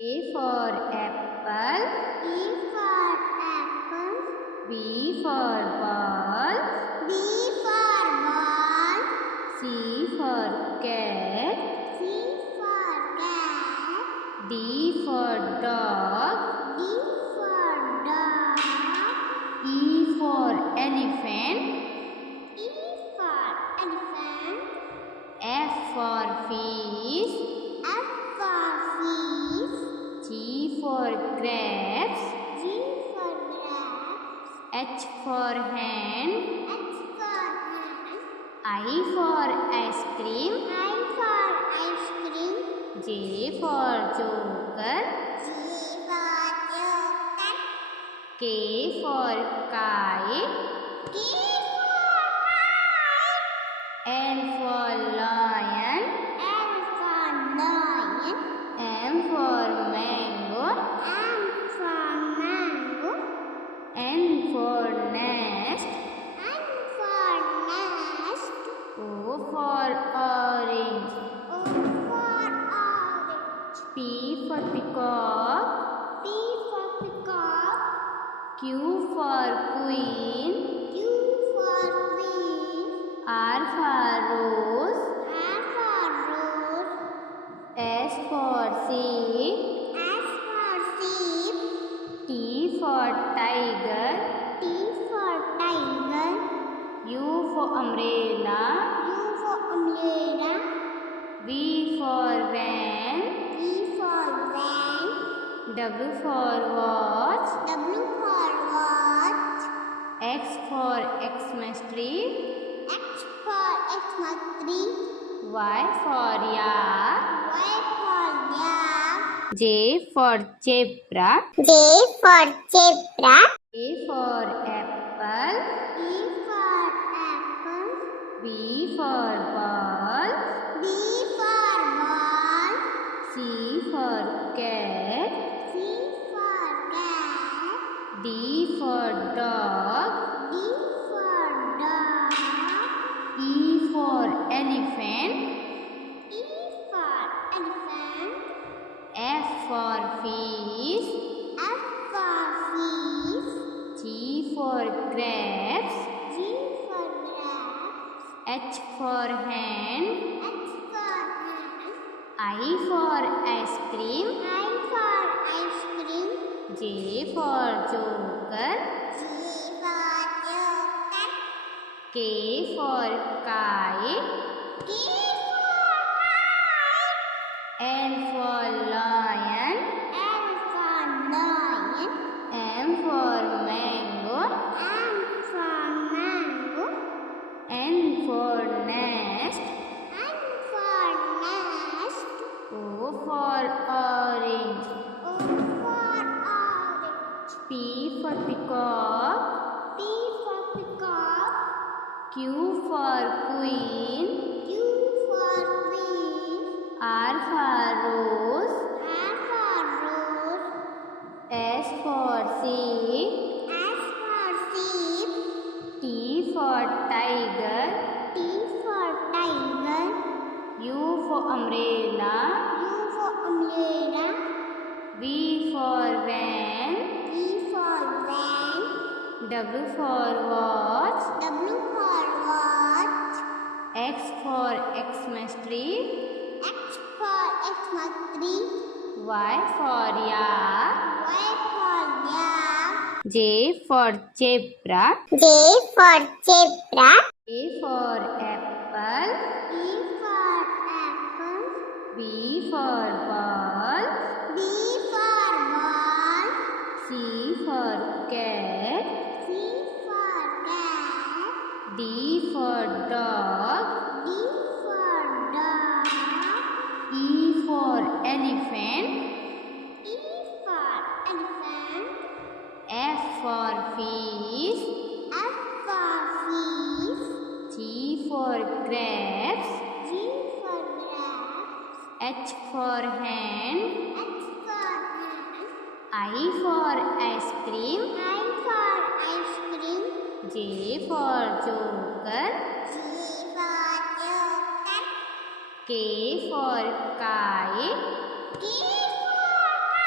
A for apple. E for apple. B for ball. B for ball. C for cat. C for cat. D for dog. D for dog. E for elephant. E for elephant. F for fish. F for fish. G for grapes. G for grapes. H for hen. H for hen. I for ice cream. I for ice cream. J for joker. G for joker. K for kite. K for kite. L for lion. L for lion. M for mango. M for mango. N for nest. N for nest. O for orange. O for orange. P for peacock. P for peacock. Q for queen. Q for queen. R for rose. R for rose. S for sheep. S for sheep. T for tiger. T for tiger. U for umbrella. U for umbrella. V for van. V for van. W for watch. W for watch. X for Xmas tree. X for Xmas tree. Y for yak. Y for yak. J for zebra. J for zebra. A for apple. E for apple. B for ball. B for ball. C for cat. C for cat. D for dog. D for dog. E for elephant. E for elephant. F for fish. F for fish. G for grapes. G for grapes. H for hen. H for hen. I for ice cream. I for ice cream. J for joker. G for joker. K for kite. K for kite. L for lion. L for lion. M for mango. M for mango. N for nest. N for nest. O for orange. O for orange. P for peacock. P for peacock. Q for queen. Q for queen. R for rose. R for rose. S for sheep. S for sheep. T for tiger. T for tiger. U for umbrella. U for umbrella. V for van. V for van. W for watch. W for watch. X for Xmas tree. X for Xmas tree. Y for yak. Y for yak. J for zebra. J for zebra. A for apple. E for apple. B for ball. B for ball. C for cat. C for cat. D for dog. D for dog. E for elephant. E for elephant. F for fish. F for fish. G for grapes. G for grapes. H for hen. H for hen. I for ice cream. I for ice cream. J for joker. G for joker. K for kite. K for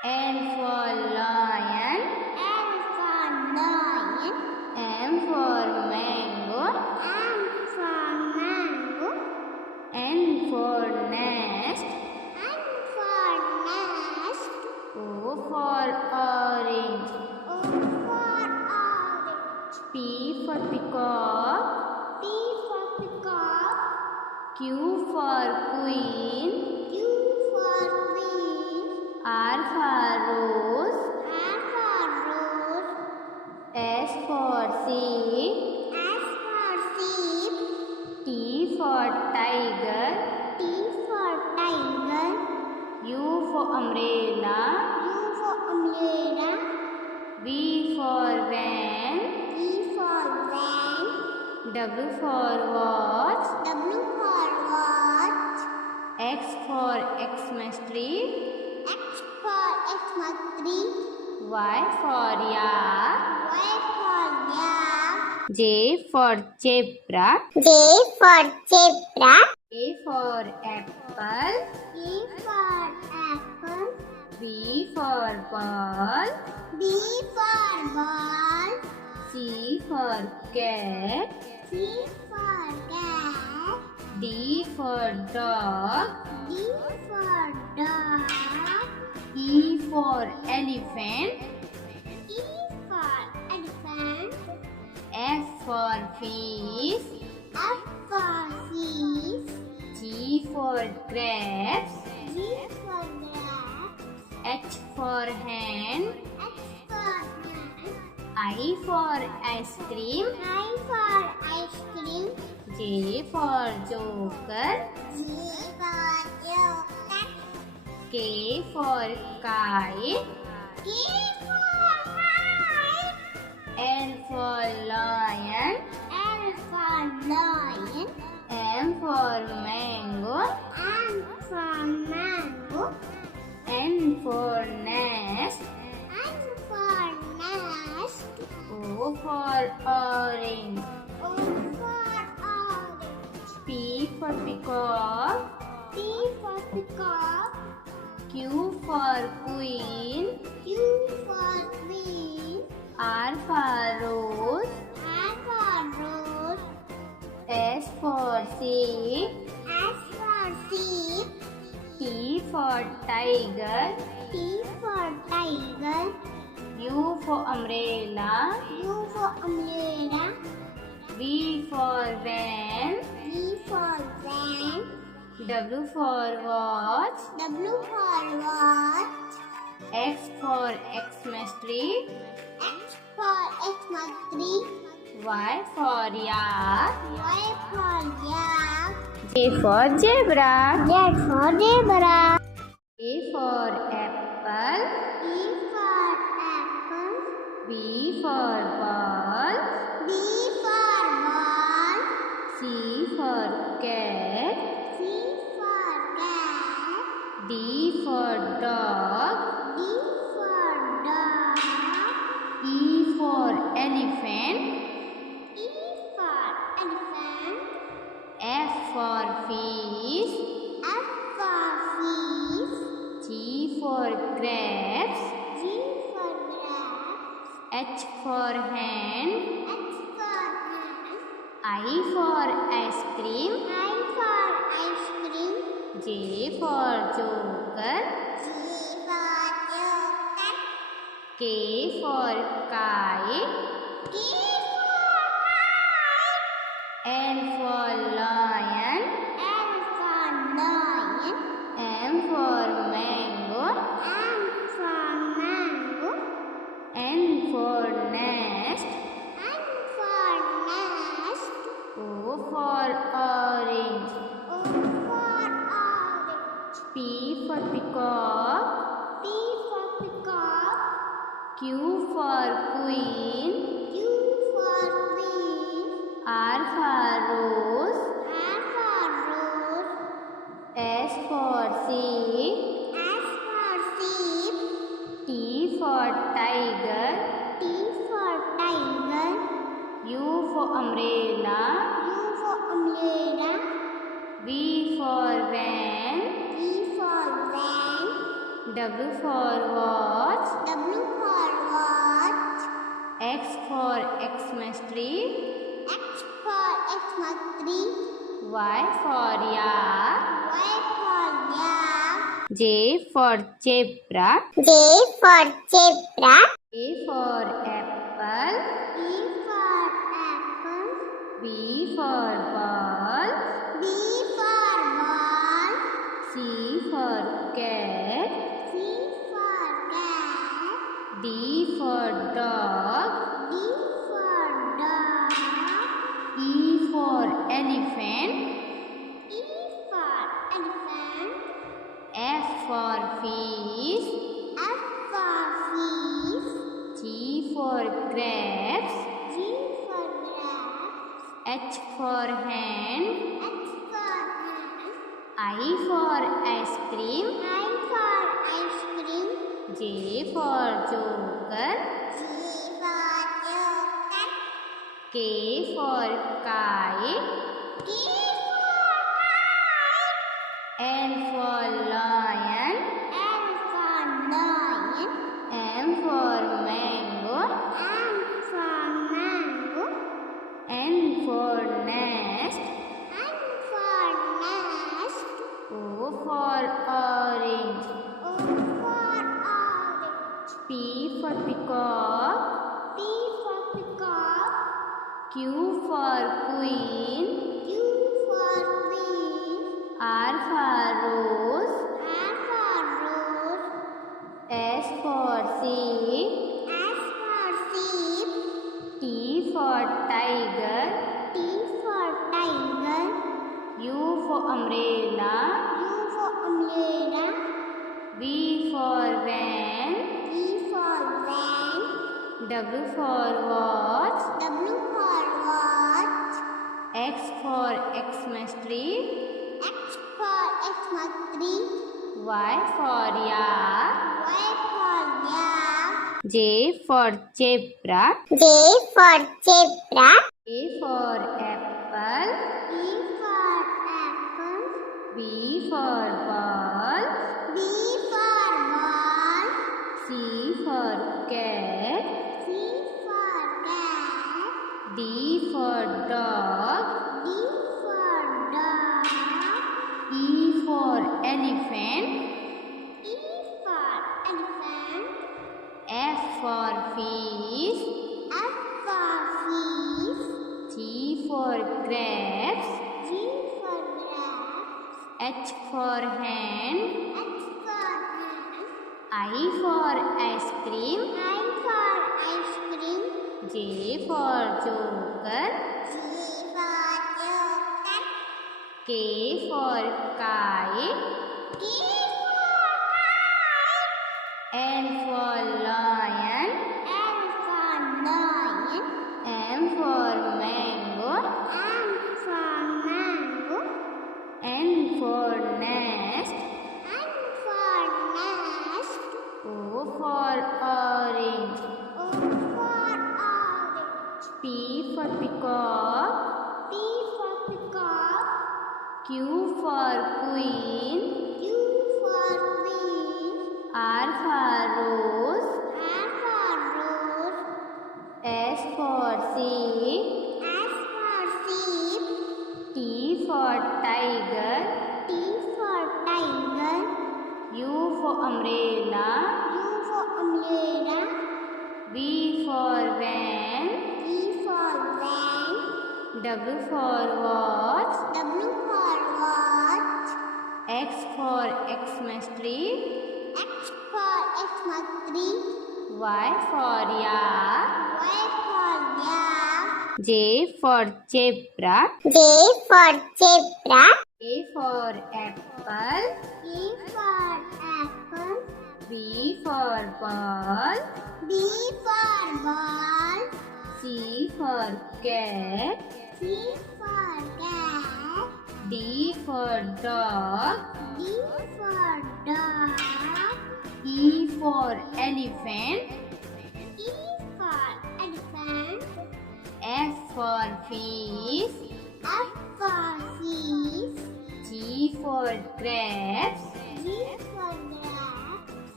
L for lion. L for lion. M for mango. M for mango. N for nest. N for nest. O for orange. O for orange. P for peacock. P for peacock. Q for queen. Q for queen. R for rose. R for rose. S for sheep. S for sheep. T for tiger. T for tiger. U for umbrella. U for umbrella. V for van. V for van. W for watch. W for watch. X for Xmas tree. X for Xmas tree. Y for yak. Y for yak. J for zebra. J for zebra. A for apple. A for apple. B for ball. B for ball. C for cat. C for cat. D for dog. D for dog. E for elephant. E for elephant. F for fish. F for fish. G for grapes. G for grapes. H for hen. H for hen. I for ice cream. I for ice cream. J for joker. J for joker. K for kite. K for kite. L for lion. L for lion. M for mango. M for mango. N for nest. N for nest. O for orange. O for orange. P for peacock. P for peacock. Q for queen. Q for queen. R for rose. R for rose. S for sheep. S for sheep. T for tiger. T for tiger. U for umbrella. U for umbrella. V for van. V for van. W for watch. W for watch. X for Xmas tree. X for Xmas tree. Y for yak. Y for yak. Z for zebra. Z for zebra. A for apple. E for apple. B for ball. B for ball. C for cat. C for cat. D for dog. D for dog. E for elephant. E for elephant. F for fish. F for fish. G for grapes. G for grapes. H for hen. H for hen. I for ice cream. I for ice cream. J for joker. G for joker. K for kite. K for kite. L for lion. L for lion. M for mango. M for mango. N for nest. N for nest. O for orange. O for orange. P for peacock. P for peacock. Q for queen. Q for queen. R for rose. R for rose. S for sheep. S for sheep. T for tiger. T for tiger. U for umbrella. U for umbrella. V for van. V for van. W for watch. W for watch. X for Xmas tree. X for Xmas tree. Y for yak. Y for yak. J for zebra. J for zebra. A for apple. E for apple. B for ball. B for ball. C for cat. C for cat. D for dog. D for dog. E for elephant. E for elephant. F for fish. F for fish. G for grapes. G for grapes. H for hen. H for hen. I for ice cream. I for ice cream. J for joker. G for joker. K for kite. K for kite. L for lion. L for lion. M for mango. M for mango. N for nest. N for nest. O for orange. O for orange. P for peacock. P for peacock. Q for queen. Q for queen. R for rose. R for rose. S for sheep. S for sheep. T for tiger. T for tiger. U for umbrella. U for umbrella. V for van. V for van. W for watch. W for watch. X for Xmas tree. X for Xmas tree. Y for yak. Y for yak. J for zebra. J for zebra. A for apple. E for apple. B for ball. B for ball. C for cat. C for cat. D for dog. D for dog. E for elephant. E for elephant. F for fish. F for fish. G for grapes. G for grapes. H for hen. H for hen. I for ice cream. I for ice cream. J for joker. G for joker. K for kite. K for kite. L for lion. L for lion. M for mango. M for mango. N for nest. N for nest. O for orange. O for orange. P for peacock. P for peacock. Q for queen. Q for queen. R for rose. R for rose. S for sheep. S for sheep. T for tiger. T for tiger. U for umbrella. U for umbrella. V for van. V for van. W for watch. W for watch. X for Xmas tree. X for Xmas tree. Y for yak. Y for yak. J for zebra. J for zebra. A for apple. A for apple. B for ball. B for ball. C for cat. C for cat. D for dog. D for dog. E for elephant. E for elephant. F for fish. F for fish. G for grapes. G for grapes.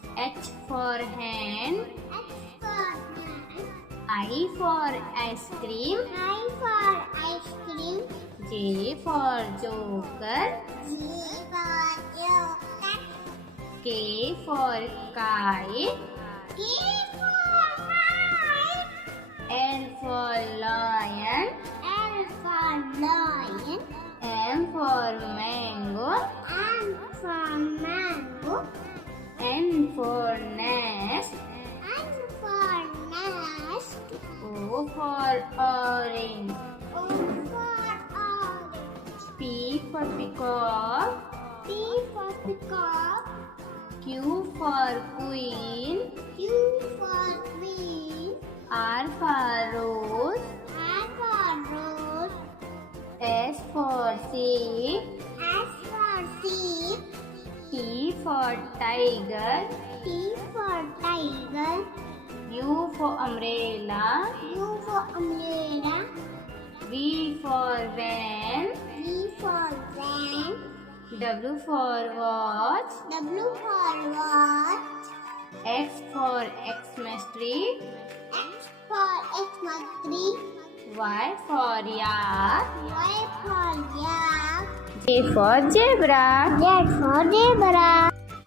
H for hen. H for hen. I for ice cream. I for ice cream. J for joker. G for joker. K for kite. K for kite. L for lion. L for lion. M for mango. M for mango. N for nest. N for nest. O for orange. O for orange. P for peacock. P for peacock. Q for queen. Q for queen. R for rose. R for rose. S for sheep. S for sheep. T for tiger. T for tiger. U for umbrella. U for umbrella. V for van. V for van. W for watch. W for watch. X for Xmas tree. X for Xmas tree. Y for yak. Y for yak. Z for zebra. Z for zebra.